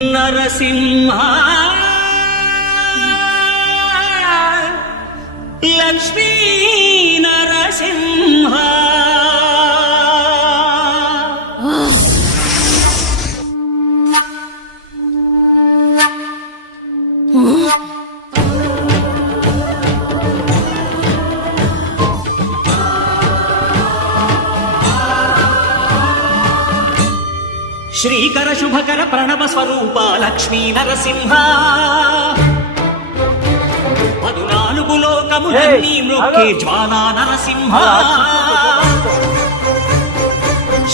నరసింహ లక్ష్మీ నరసింహ శ్రీకర శుభకర ప్రణవ స్వరూప లక్ష్మీ నరసింహ పదునాలుగు లోకములన్నీ మ్రొక్కే జ్వాలా నరసింహ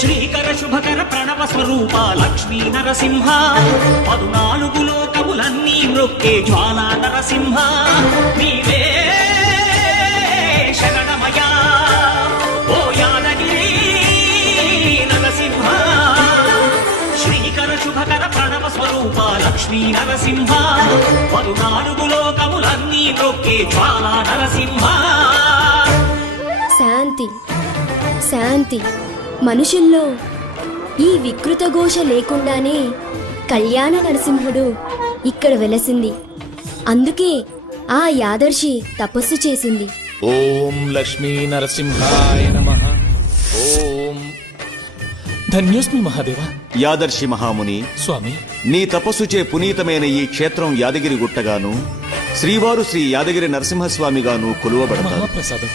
శ్రీకర శుభకర ప్రణవ స్వరూప లక్ష్మీ నరసింహ పదునాలుగు లోకములన్నీ మ్రొక్కే జ్వాలా నరసింహ నీవే శరణమయా ఓ యాదగిరి నరసింహ శ్రీకర శుభకర ప్రణవ స్వరూప లక్ష్మీ నరసింహ పదునాలుగు లోకములన్నీ మ్రొక్కే జ్వాలా నరసింహ. శాంతి శాంతి మనుషుల్లో ఈ వికృత ఘోష లేకుండానే కళ్యాణ నరసింహుడు ఇక్కడ వెలసింది. అందుకే ఆ యాదర్శి తపస్సు చేసింది. ఓం లక్ష్మీ నరసింహాయ నమః. ఓం ధన్యోస్మి మహాదేవ. యాదర్శి మహాముని స్వామి, నీ తపస్సుచే పునీతమైన ఈ క్షేత్రం యాదగిరి గుట్టగాను శ్రీవారు శ్రీ యాదగిరి నరసింహస్వామిగాను కొలువబడతారు. మహాప్రసాదం.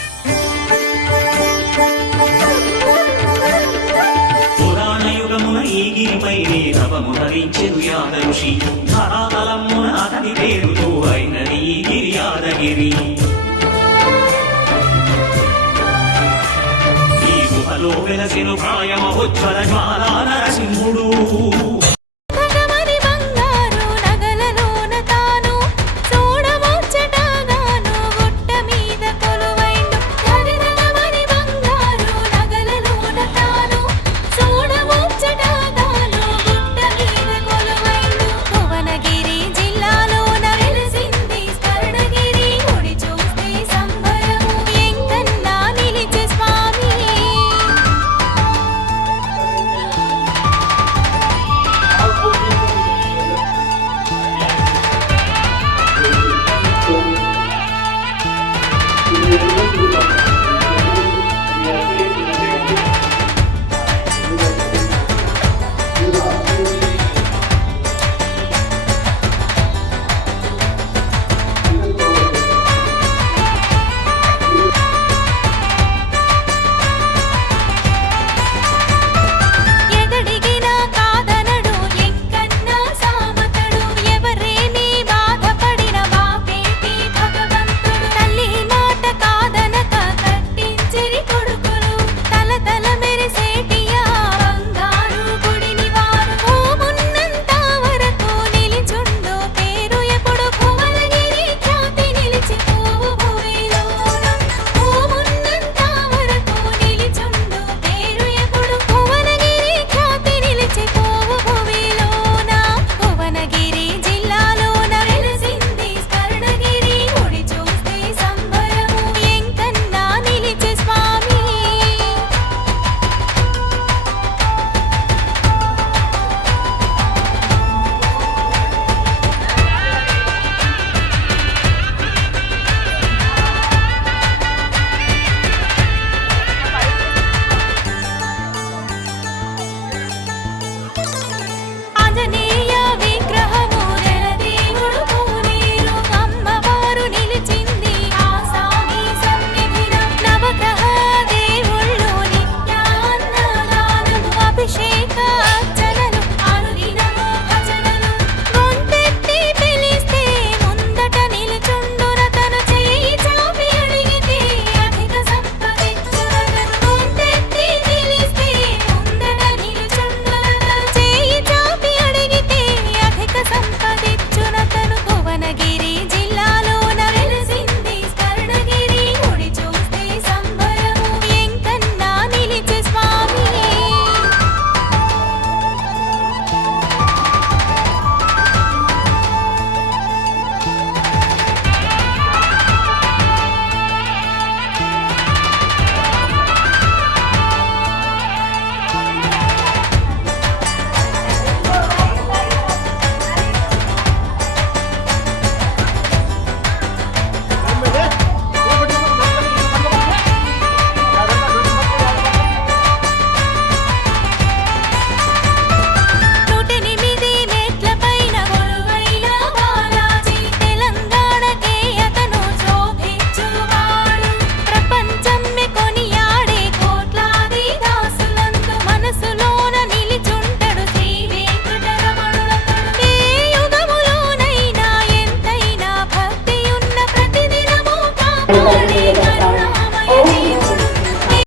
పురాణయుగమున ఈ గిరిపైనే తపము ధరించెను యాదఋషి ధరాతలమున అతని పేరుతో అయినది ఈ గిరి యాదగిరి. ఈ గుహలో వెలసెను ప్రాయమహోజ్వల జ్వాలా నరసింహుడు.